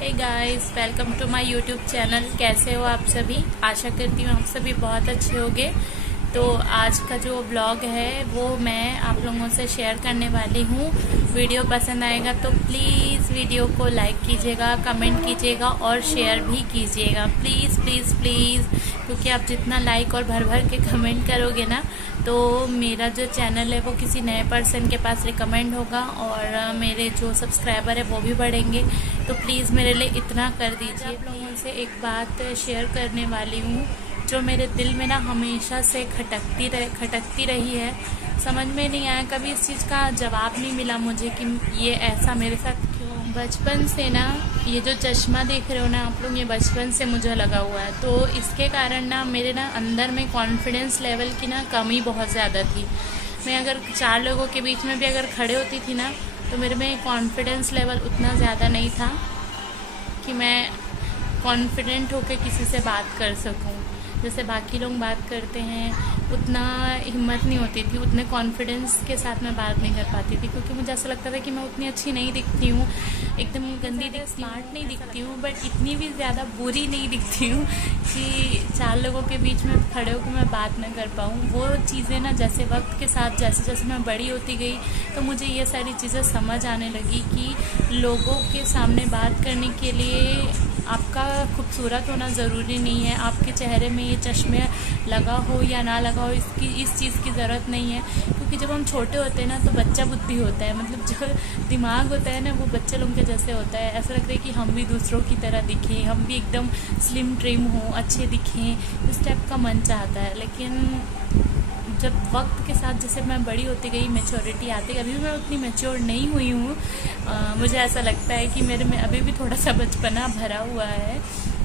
Hey guys, welcome to my YouTube channel. कैसे हो आप सभी? आशा करती हूँ आप सभी बहुत अच्छे होंगे। तो आज का जो ब्लॉग है वो मैं आप लोगों से शेयर करने वाली हूँ। वीडियो पसंद आएगा तो प्लीज़ वीडियो को लाइक कीजिएगा, कमेंट कीजिएगा और शेयर भी कीजिएगा। प्लीज़ प्लीज़ प्लीज़, क्योंकि आप जितना लाइक और भर भर के कमेंट करोगे ना तो मेरा जो चैनल है वो किसी नए पर्सन के पास रिकमेंड होगा और मेरे जो सब्सक्राइबर है वो भी बढ़ेंगे। तो प्लीज़ मेरे लिए इतना कर दीजिए। आप लोगों से एक बात शेयर करने वाली हूँ जो मेरे दिल में ना हमेशा से खटकती रही है। समझ में नहीं आया, कभी इस चीज़ का जवाब नहीं मिला मुझे कि ये ऐसा मेरे साथ क्यों। बचपन से ना ये जो चश्मा देख रहे हो ना आप लोग, ये बचपन से मुझे लगा हुआ है। तो इसके कारण ना मेरे ना अंदर में कॉन्फिडेंस लेवल की ना कमी बहुत ज़्यादा थी। मैं अगर 4 लोगों के बीच में भी अगर खड़े होती थी ना तो मेरे में कॉन्फिडेंस लेवल उतना ज़्यादा नहीं था कि मैं कॉन्फिडेंट होकर किसी से बात कर सकूं। जैसे बाकी लोग बात करते हैं उतना हिम्मत नहीं होती थी, उतने कॉन्फिडेंस के साथ मैं बात नहीं कर पाती थी, क्योंकि मुझे ऐसा लगता था कि मैं उतनी अच्छी नहीं दिखती हूँ, एकदम गंदी स्मार्ट नहीं दिखती हूँ, बट इतनी भी ज़्यादा बुरी नहीं दिखती हूँ कि 4 लोगों के बीच में खड़े होकर मैं बात न कर पाऊँ। वो चीज़ें ना जैसे वक्त के साथ जैसे जैसे मैं बड़ी होती गई तो मुझे ये सारी चीज़ें समझ आने लगी कि लोगों के सामने बात करने के लिए आपका खूबसूरत होना ज़रूरी नहीं है, आपके चेहरे में ये चश्मे लगा हो या ना लगा हो इस चीज़ की ज़रूरत नहीं है। क्योंकि जब हम छोटे होते हैं ना तो बच्चा बुद्धि होता है, मतलब जो दिमाग होता है ना वो बच्चे लोगों के जैसे होता है। ऐसा लगता है कि हम भी दूसरों की तरह दिखें, हम भी एकदम स्लिम ट्रिम हों, अच्छे दिखें, इस टाइप का मन चाहता है। लेकिन जब वक्त के साथ जैसे मैं बड़ी होती गई, मैच्योरिटी आती, अभी भी मैं उतनी मैच्योर नहीं हुई हूँ। मुझे ऐसा लगता है कि मेरे में अभी भी थोड़ा सा बचपना भरा हुआ है।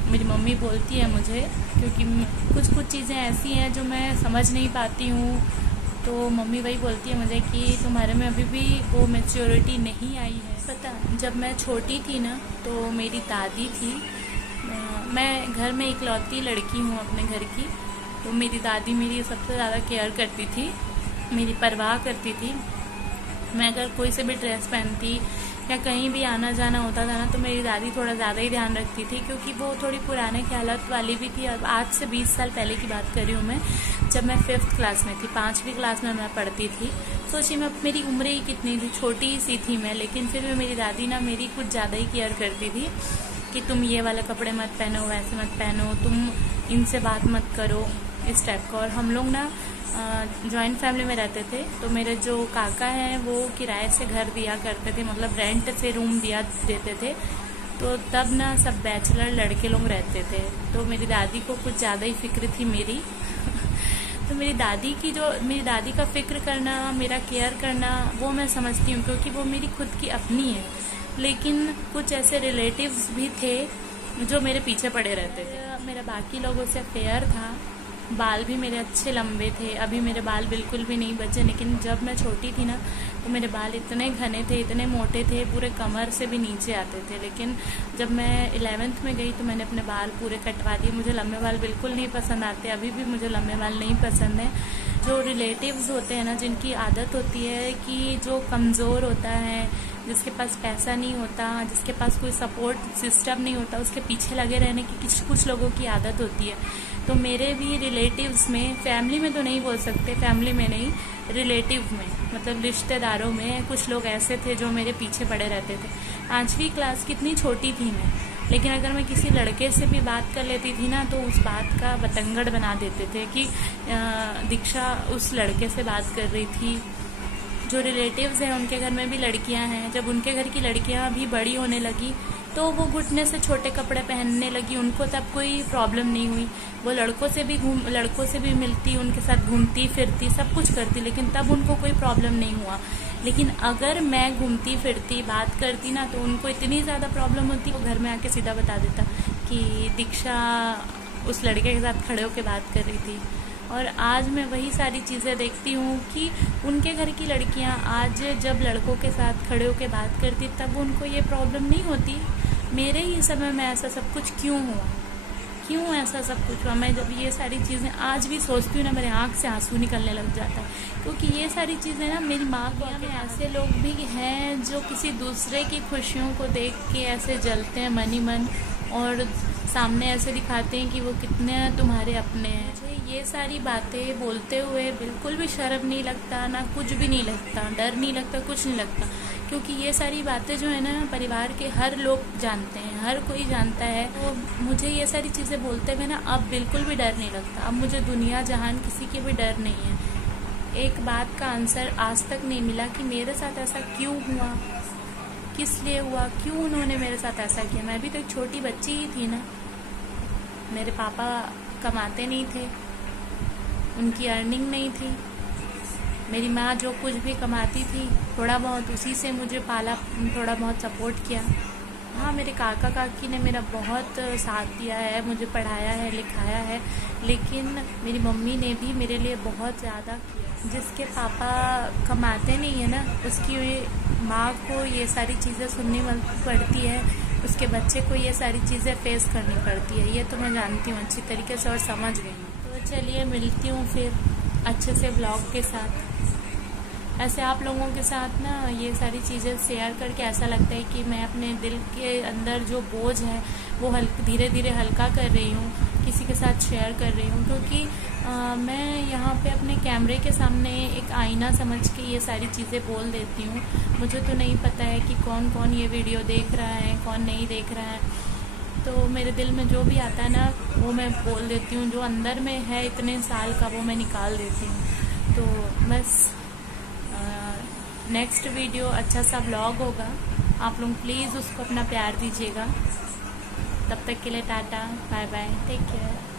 मेरी मम्मी बोलती है मुझे, क्योंकि कुछ चीज़ें ऐसी हैं जो मैं समझ नहीं पाती हूँ, तो मम्मी वही बोलती है मुझे कि तुम्हारे में अभी भी वो मैच्योरिटी नहीं आई है। पता, जब मैं छोटी थी ना तो मेरी दादी थी, मैं घर में इकलौती लड़की हूँ अपने घर की, तो मेरी दादी मेरी सबसे ज़्यादा केयर करती थी, मेरी परवाह करती थी। मैं अगर कोई से भी ड्रेस पहनती या कहीं भी आना जाना होता था ना तो मेरी दादी थोड़ा ज़्यादा ही ध्यान रखती थी, क्योंकि वो थोड़ी पुराने ख्यालात वाली भी थी। अब आज से 20 साल पहले की बात कर रही हूँ मैं, जब मैं 5th क्लास में थी, 5वीं क्लास में मैं पढ़ती थी। सोचिए मैं मेरी उम्र ही कितनी थी, छोटी सी थी मैं, लेकिन फिर भी मेरी दादी ना मेरी कुछ ज़्यादा ही केयर करती थी कि तुम ये वाले कपड़े मत पहनो, वैसे मत पहनो, तुम इनसे बात मत करो, इस टाइप का। और हम लोग ना जॉइंट फैमिली में रहते थे, तो मेरे जो काका हैं वो किराए से घर दिया करते थे, मतलब रेंट से रूम देते थे। तो तब ना सब बैचलर लड़के लोग रहते थे, तो मेरी दादी को कुछ ज़्यादा ही फिक्र थी मेरी तो मेरी दादी का फिक्र करना, मेरा केयर करना वो मैं समझती हूँ, क्योंकि वो मेरी खुद की अपनी है। लेकिन कुछ ऐसे रिलेटिव्स भी थे जो मेरे पीछे पड़े रहते थे। मेरा बाकी लोगों से फेयर था, बाल भी मेरे अच्छे लंबे थे। अभी मेरे बाल बिल्कुल भी नहीं बचे, लेकिन जब मैं छोटी थी ना तो मेरे बाल इतने घने थे, इतने मोटे थे, पूरे कमर से भी नीचे आते थे। लेकिन जब मैं 11th में गई तो मैंने अपने बाल पूरे कटवा दिए। मुझे लंबे बाल बिल्कुल नहीं पसंद आते, अभी भी मुझे लंबे बाल नहीं पसंद है। जो रिलेटिव्स होते हैं ना, जिनकी आदत होती है कि जो कमज़ोर होता है, जिसके पास पैसा नहीं होता, जिसके पास कोई सपोर्ट सिस्टम नहीं होता, उसके पीछे लगे रहने की कुछ लोगों की आदत होती है। तो मेरे भी रिलेटिव्स में, फैमिली में तो नहीं बोल सकते, फैमिली में नहीं, रिलेटिव में, मतलब रिश्तेदारों में कुछ लोग ऐसे थे जो मेरे पीछे पड़े रहते थे। 5वीं क्लास कितनी छोटी थी मैं, लेकिन अगर मैं किसी लड़के से भी बात कर लेती थी ना तो उस बात का बतंगड़ बना देते थे कि दीक्षा उस लड़के से बात कर रही थी। जो रिलेटिव्स हैं उनके घर में भी लड़कियां हैं, जब उनके घर की लड़कियां भी बड़ी होने लगी तो वो घुटने से छोटे कपड़े पहनने लगी, उनको तब कोई प्रॉब्लम नहीं हुई। वो लड़कों से भी मिलती, उनके साथ घूमती फिरती, सब कुछ करती, लेकिन तब उनको कोई प्रॉब्लम नहीं हुआ। लेकिन अगर मैं घूमती फिरती बात करती ना तो उनको इतनी ज़्यादा प्रॉब्लम होती, वो घर में आके सीधा बता देता कि दीक्षा उस लड़के के साथ खड़े होकर बात कर रही थी। और आज मैं वही सारी चीज़ें देखती हूँ कि उनके घर की लड़कियाँ आज जब लड़कों के साथ खड़े होकर बात करती तब उनको ये प्रॉब्लम नहीं होती। मेरे ही समय में ऐसा सब कुछ क्यों हुआ? क्यों ऐसा सब कुछ हुआ। मैं जब ये सारी चीज़ें आज भी सोचती हूँ ना, मेरे आँख से आंसू निकलने लग जाता है, क्योंकि ये सारी चीज़ें ना मेरी माँ को में ऐसे लोग भी हैं जो किसी दूसरे की खुशियों को देख के ऐसे जलते हैं मन ही मन, और सामने ऐसे दिखाते हैं कि वो कितने तुम्हारे अपने हैं। मुझे ये सारी बातें बोलते हुए बिल्कुल भी शर्म नहीं लगता, ना कुछ भी नहीं लगता, डर नहीं लगता, कुछ नहीं लगता, क्योंकि ये सारी बातें जो है ना परिवार के हर लोग जानते हैं, हर कोई जानता है। तो मुझे ये सारी चीज़ें बोलते हुए ना अब बिल्कुल भी डर नहीं लगता। अब मुझे दुनिया जहान किसी की भी डर नहीं है। एक बात का आंसर आज तक नहीं मिला कि मेरे साथ ऐसा क्यों हुआ, किस लिए हुआ, क्यों उन्होंने मेरे साथ ऐसा किया। मैं भी तो एक छोटी बच्ची ही थी ना, मेरे पापा कमाते नहीं थे, उनकी अर्निंग नहीं थी, मेरी माँ जो कुछ भी कमाती थी थोड़ा बहुत उसी से मुझे पाला, थोड़ा बहुत सपोर्ट किया। हाँ, मेरे काका काकी ने मेरा बहुत साथ दिया है, मुझे पढ़ाया है, लिखाया है, लेकिन मेरी मम्मी ने भी मेरे लिए बहुत ज़्यादा किया। जिसके पापा कमाते नहीं है ना, उसकी माँ को ये सारी चीज़ें सुननी पड़ती है, उसके बच्चे को ये सारी चीज़ें फेस करनी पड़ती है। ये तो मैं जानती हूँ अच्छी तरीके से और समझ गई हूँ। तो चलिए मिलती हूँ फिर अच्छे से ब्लॉग के साथ। ऐसे आप लोगों के साथ ना ये सारी चीज़ें शेयर करके ऐसा लगता है कि मैं अपने दिल के अंदर जो बोझ है वो धीरे धीरे हल्का कर रही हूँ, किसी के साथ शेयर कर रही हूँ, क्योंकि मैं यहाँ पे अपने कैमरे के सामने एक आईना समझ के ये सारी चीज़ें बोल देती हूँ। मुझे तो नहीं पता है कि कौन कौन ये वीडियो देख रहा है, कौन नहीं देख रहा है, तो मेरे दिल में जो भी आता है ना वो मैं बोल देती हूँ, जो अंदर में है इतने साल का वो मैं निकाल देती हूँ। तो बस नेक्स्ट वीडियो अच्छा सा व्लॉग होगा, आप लोग प्लीज़ उसको अपना प्यार दीजिएगा। तब तक के लिए tata, bye bye, take care.